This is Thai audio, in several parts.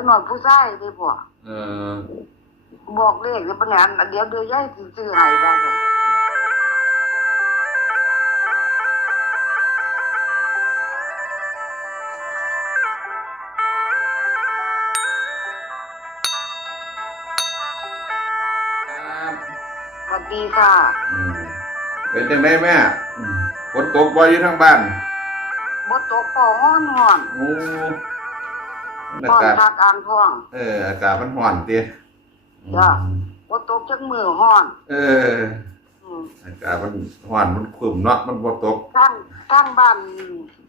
กน้อยผู้ชายได้บ่เออบอกเลขเดี๋ยวปะเนี่ยเดี๋ยวย้ายสิซื้อให้ว่าซั่นครับสวัสดีค่ะเป็นจังไดแม่ฝนตกบ่อยู่ทางบ้านบ่ตกฟ้าร้อนโอ้อาร้อนกาศคักอ่างท้องอากาศมันร้อนติจ้ะบ่ตกจักมื้อร้อนอากาศมันร้อนมันครึ้มเนาะมันบ่ตกทางบ้าน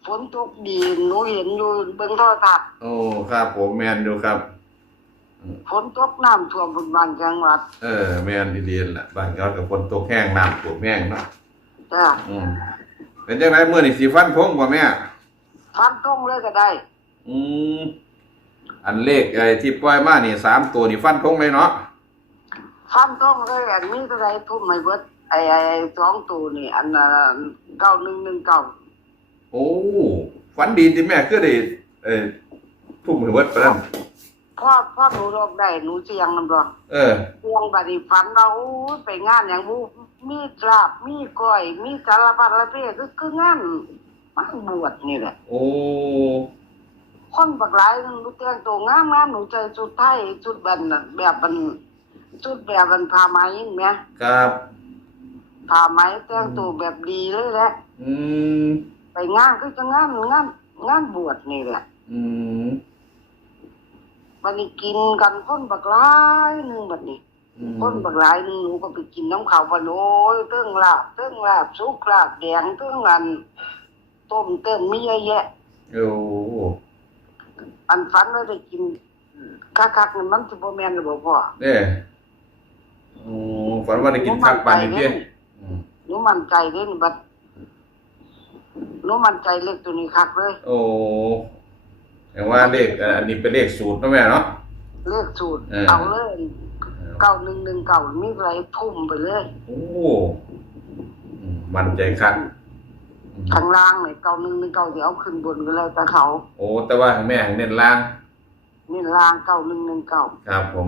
ฝนตกดีหนูเห็นอยู่เบิ่งโทรทัศน์โอ้ครับผมแม่นอยู่ครับฝนตกน้ำท่วมบนบ้านจังหวัดแม่นดีๆล่ะบ้านเขาก็ฝนตกแห้งน้ำท่วมแห้งเนาะจ้ะเป็นจังไดมื้อนี้สิฟันธงบ่แม่ฟันธงเลยก็ได้อันเลขที่ปล่อยมานี่3ตัวนี่ฟันธงเลยเนาะฟันธงเลยอันนี้เท่าไหร่ทุ่มให้เบิดไอ้2ตัวนี่อัน9119โอ้ฝันดีติแม่คือได้ทุ่มให้เบิดปานนั้นพ่อหนูลอกได้หนูเสียงนำบ่เสียงบัดนี้ฝันว่าโอ้ยไปงานหยังบ่มีลาบมีก้อยมีสารพัดประเภทคืองานมันบวชนี่แหละโอ้คนบักหลายหนูแต่งตัวงามๆหนูใส่ชุดไทยชุดแบบชุดแบบผ้าไหมนี่แหมครับผ้าไหมแต่งตัวแบบดีเลยแหละไปงานคือจะงานบวชนี่แหละบัดนี้กินกันคนบักหลายนึงบัดนี้คนบักหลายนึงหนูก็ไปกินน้ำข้าวบ่โอ้ยเติ้งลาบสุกลาบแดงเติ้งอันต้มเติ้งมีเยอะแยะโอ้อันฝันว่าได้กินคักๆนี่มันสิบ่แม่นหรือบ่พ่อฝันว่าได้กินคักปานนี้ติหนูมั่นใจเด้นี่บัดหนูมั่นใจเลขตัวนี้คักเลยโอ้แต่ว่าเลขอันนี้เป็นเลขสูตรเนาะแม่เนาะเลขสูตรเอาเลย9119มีอะไรทุ่มไปเลยโอ้มั่นใจคักข้างล่างนี่9119สิเอาขึ้นบนก็แล้วแต่เขาโอ้แต่ว่าแม่เน้นล่างเน้นล่าง9119ครับผม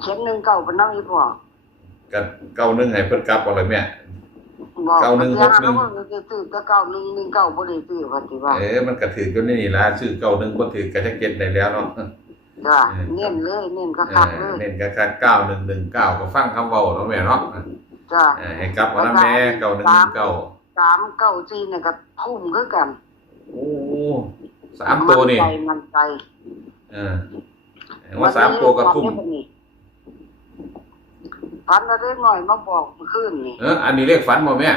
เขียน19เป็นนำอีพ่อก็91ให้เพิ่นกลับเอาเลยแม่9161ซื้อแต่9119บ่ได้ซื้อว่าสิว่ามันก็ถืออยู่ในนี่ล่ะซื้อ91บ่ถือก็จะเก็บได้แล้วเนาะจ้ะเน้นเลยเน้นคักๆเลยเน้นคักๆ9119ก็ฟังคำเว้าเนาะแม่เนาะจ้ะให้กลับเอานำแม่9119 394นี่ก็ทุ่มคือกันโอ้3ตัวนี่มั่นใจว่า3ตัวก็ทุ่มฝันว่าเล็กน้อยมาบอกเมื่อคืนนี่อันนี้เลขฝันบ่แม่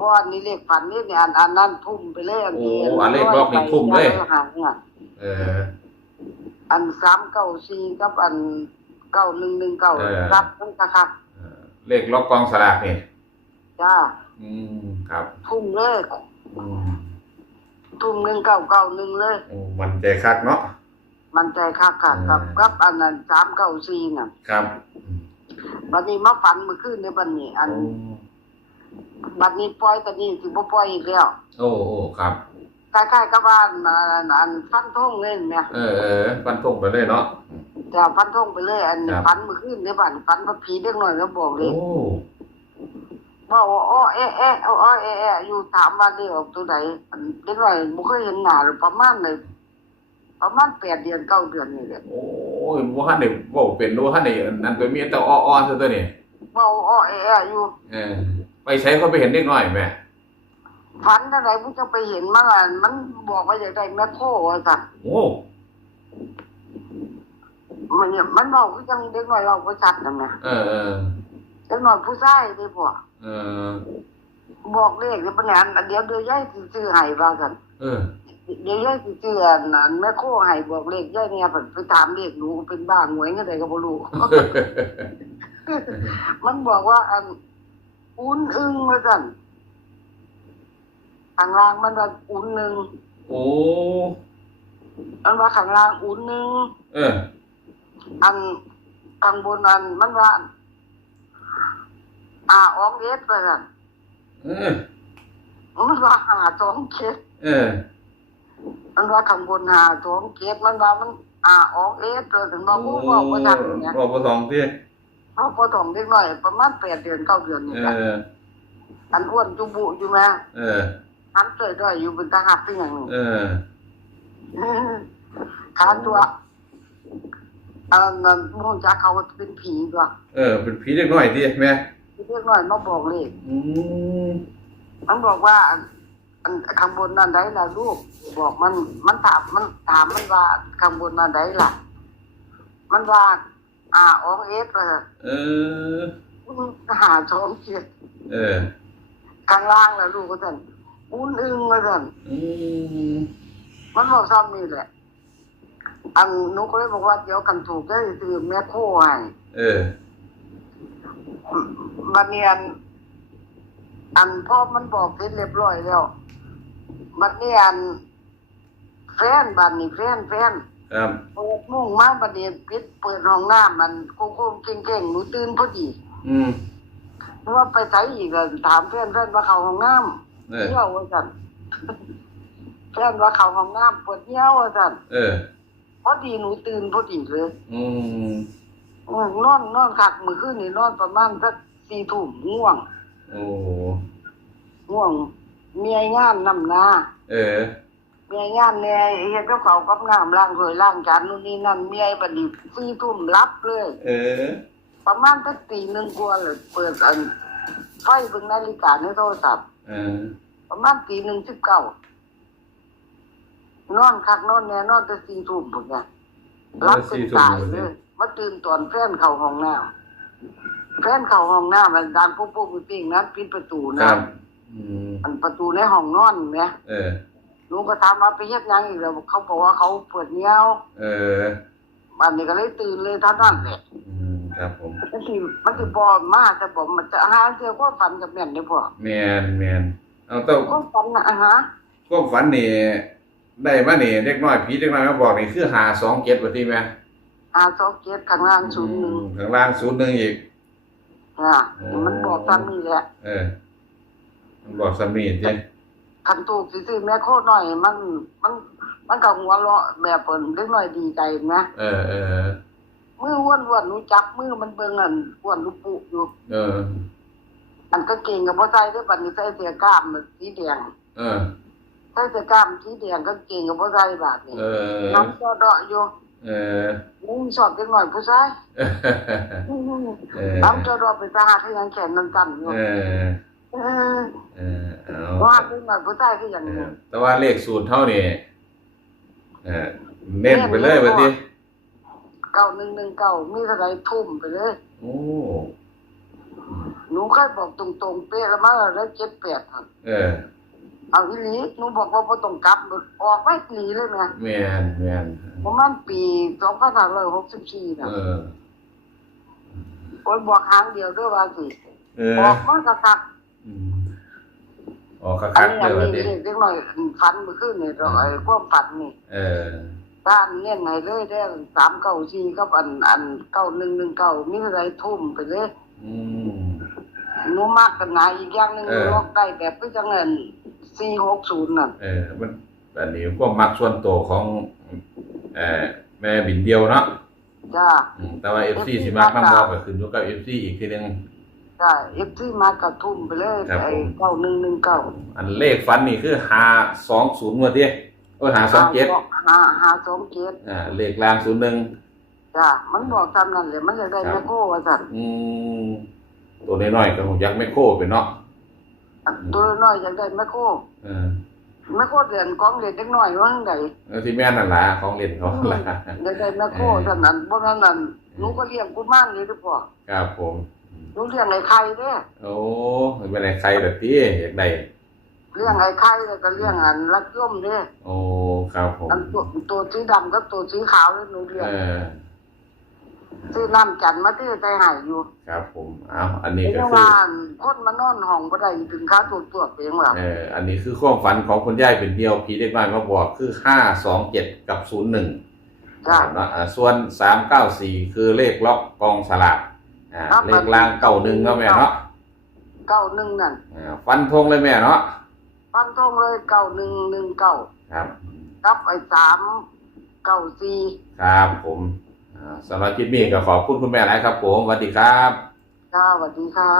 บ่อันนี้เลขฝันนี่อันนั้นทุ่มไปเลยอันนี้อันเลขรอบนี่ทุ่มเลยอัน394กับอัน9119รับทั้งคักเลขล็อกกองสลากนี่จ้าครับทุ่มเลยทุ่ม1991เลยมันใจคักเนาะมันใจคักกับอันนั้น394น่ะครับบัดนี้มาฝันเมื่อคืนในบัดนี้บัดนี้ปล่อยตอนนี้สิบ่ปล่อยอีกแล้วโอ้ครับคล้ายๆกับว่าอันฟันธงเลยแม่ฟันธงไปเลยเนาะจ้ะฟันธงไปเลยอันฝันเมื่อคืนในบัดฝันว่าผีเด็กน้อยมาบอกเลยว่าอ้อแอะอ้อแอะอยู่ถามว่าเลขออกตัวใดเด็กน้อยบ่เคยเห็นหน้าหรือประมาณ8เดือน9เดือนนี่แหละโอ้ยบ่ทันได้เว้าเป็นบ่ทันได้นั่นตัวมีแต่อ้อๆซื่อตัวนี่เว้าอ้อแอะอยู่ไปใช้เขาไปเห็นเด็กน้อยแม่ฝันจังได๋ผู้จังไปเห็นมันบอกว่าอยากได้แมคโครว่าซั่นโอ้มันบอกคือจังเด็กน้อยเว้าบ่ชัดนั่นแหละเด็กน้อยผู้ชายเด้พ่อบอกเลขเดี๋ยวปะเนี่ยเดี๋ยวยายสิซื้อให้ว่าซั่นเดี๋ยวยายสิซื้ออันแม่โคให้บอกเลขยายเนี่ยไปถามเลขหนูเป็นบ้าหวยจังได๋ก็บ่รู้ มันบอกว่าอันอุ่นอึ้งว่าซั่นข้างล่างมันว่าอุ่นนึงโอ้มันว่าข้างล่างอุ่นนึงอันข้างบนอันมันว่าอองเอสว่าซั่นมันว่า527 มันว่าข้างบนหาสองเจ็ดมันว่ามันออกเอสเลยถึงมาพูดบอกว่าทันเนี่ย บอกบ่สองที่ เพราะพอถมเล็กน้อยประมาณ8 เดือน9 เดือนนี่แหละอันอ้วนจุบุอยู่ไหมอันเตยด้วยอยู่เป็นทหารเป็นอย่างนึงขาตัวนั่นมุ่งจากเขาเป็นผีด้วยเป็นผีเล็กน้อยดิแม่เล็กน้อยมาบอกเลขมันบอกว่าอันข้างบนนั่นได้ล่ะลูกบอกมันถามมันว่าข้างบนนั่นได้ล่ะมันว่าออกเอสเลยหาช่องเจ็ดข้างล่างล่ะลูกก็สั่นอุ้นอึ้งก็สั่นมันบอกซ้ำนี่แหละอันนุก็เลยบอกว่าเดี๋ยวกันถูกได้ซื้อแม่โคให้บัดนี้อันพ่อมันบอกเสร็จเรียบร้อยแล้วบัดนี้แฟนบัดนี้แฟนครับเปิดมุ่งมาบัดนี้ปิดเปิดห้องน้ำมันโค้งๆเก่งๆหนูตื่นพอดีว่าไปใส่อีกถามแฟนว่าเข้าห้องน้ำเที่ยวว่าสั่นแฟนว่าเข้าห้องน้ำปวดเยี่ยวว่าสั่นพอดีหนูตื่นพอดีเลยนอนคักมื้อคืนนี่นอนประมาณสัก4 ทุ่มง่วงง่วงเมียงานนำนาเมียงานแน่เฮ็ดกับข้าวกับน้ำล้างถ้วยล้างจานนู่นนี่นั่นเมียบัดนี้4 ทุ่มรับเลยประมาณสักตี 1กว่าเลยเปิดไฟเบิ่งนาฬิกาในโทรศัพท์ประมาณตี 1:19นอนคักนอนแน่นอนแต่4 ทุ่มพุ่นน่ะรับเป็นตายเลยมาตื่นตอนแฟนเข้าห้องน้ำมันดันปุ๊บๆปิ้งๆนะปิดประตูนะอันประตูในห้องนอนแหมหนูก็ถามว่าไปเฮ็ดหยังอีกแล้วเขาบอกว่าเขาปวดเยี่ยวอันนี้ก็เลยตื่นเลยเท่านั้นแหละครับผมมันสิบ่มาแต่บ่มันจะหาเจอความฝันกับแม่นได้พ่อแม่นเอาแต่ความฝันน่ะความฝันนี่ได้มานี่เด็กน้อยผีเด็กน้อยมาบอกนี่คือ527ว่าติแม่527ข้างล่าง01ข้างล่าง01อีกมันบอกซ้ำนี่แหละมันบอกซ้ำนี่ติคันถูกสิซื้อแม่โคตรหน่อยมันก็หัวเราะแบบเพิ่นเด็กน้อยดีใจนะมืออ้วนๆหนูจับมือมันเบิ่งอ้วนลูกปุอยู่อันก็เก่งก็บ่ใส่เด้อบัดนี้ใส่เสื้อกล้ามสีแดงใส่เสื้อกล้ามสีแดงก็เก่งก็บ่ใส่บาดนี้น้ำก็เดาะอยู่มึงชอบเด็กน้อยผู้ชายน้ำก็เดาะเป็นทหารที่ยังแขนนั่นๆอยู่ว่าเด็กน้อยผู้ชายคือหยังนี้แต่ว่าเลขสูตรเท่านี่เน้นไปเลยบัดนี้9119มีเท่าไหร่ทุ่มไปเลยหนูเคยบอกตรงๆเป๊ะแล้วมาแล้ว78ครับเอาอีหลีหนูบอกว่าบ่ต้องกลับออกไปอีหลีเลยแม่แม่นประมาณปี2564น่ะโอ้ยบอกครั้งเดียวด้วยว่าสิออกมาคักออกคักๆเด้อว่าติเด็กน้อยฝันเมื่อคืนนี่ความฝันนี่บ้านเน้นให้เลยได้394กับอัน9119มีเท่าไหร่ทุ่มไปเลยหนูมักกันหนาอีกอย่างนึงล็อกได้แบบคือจังนั้น460น่ะมันอันนี้ความมักส่วนตัวของแม่บินเดียวเนาะจ้าแต่ว่า FC สิมักนำบ่ก็ขึ้นอยู่กับ FC อีกทีนึงจ้า FC มาก็ทุ่มไปเลยไอ้9119อันเลขฝันนี่คือ520ว่าติ527เลขล่าง01จ้ามันบอกตามนั้นเลยมันจะได้แม่โคว่าซั่นตัวน้อยๆก็อยากแม่โคไปเนาะตัวน้อยอยากได้แม่โคแม่โคเดือนของเล่นเด็กน้อยว่าจังได๋ที่แม่นั่นล่ะของเล่นเขาล่ะอยากได้แม่โคซั่นนั้นบ่นั้นหนูก็เลี้ยงกุมารอยู่เด้อพ่อครับผมหนูเลี้ยงไอ้ไข่เด้อโอ้เป็นไอ้ไข่แบบนี้อยากได้เลี้ยงไอ้ไข่แล้วก็เลี้ยงลักย่อมเด้อโอ้ครับผมตัวสีดำกับตัวสีขาวนี่หนูเลี้ยงซื้อน้ำจันทร์มาที่ใจหายอยู่ครับผมอันนี้ก็คือคนมานอนห้องบ่ได้ถึงค่าตัวเองว่าอันนี้คือความฝันของคุณยายเป็นเดียวผีเด็กน้อยมาบอกคือ527กับ01จ้ะส่วน394คือเลขล็อกกองสลากเลขล่าง91เนาะแม่เนาะ91นั่นฟันธงเลยแม่เนาะฟันธงเลย9119ครับ กับไอ้394ครับผมสำหรับคลิปนี้ก็ขอบคุณคุณแม่หลายครับผมสวัสดีครับจ้าสวัสดีค่ะ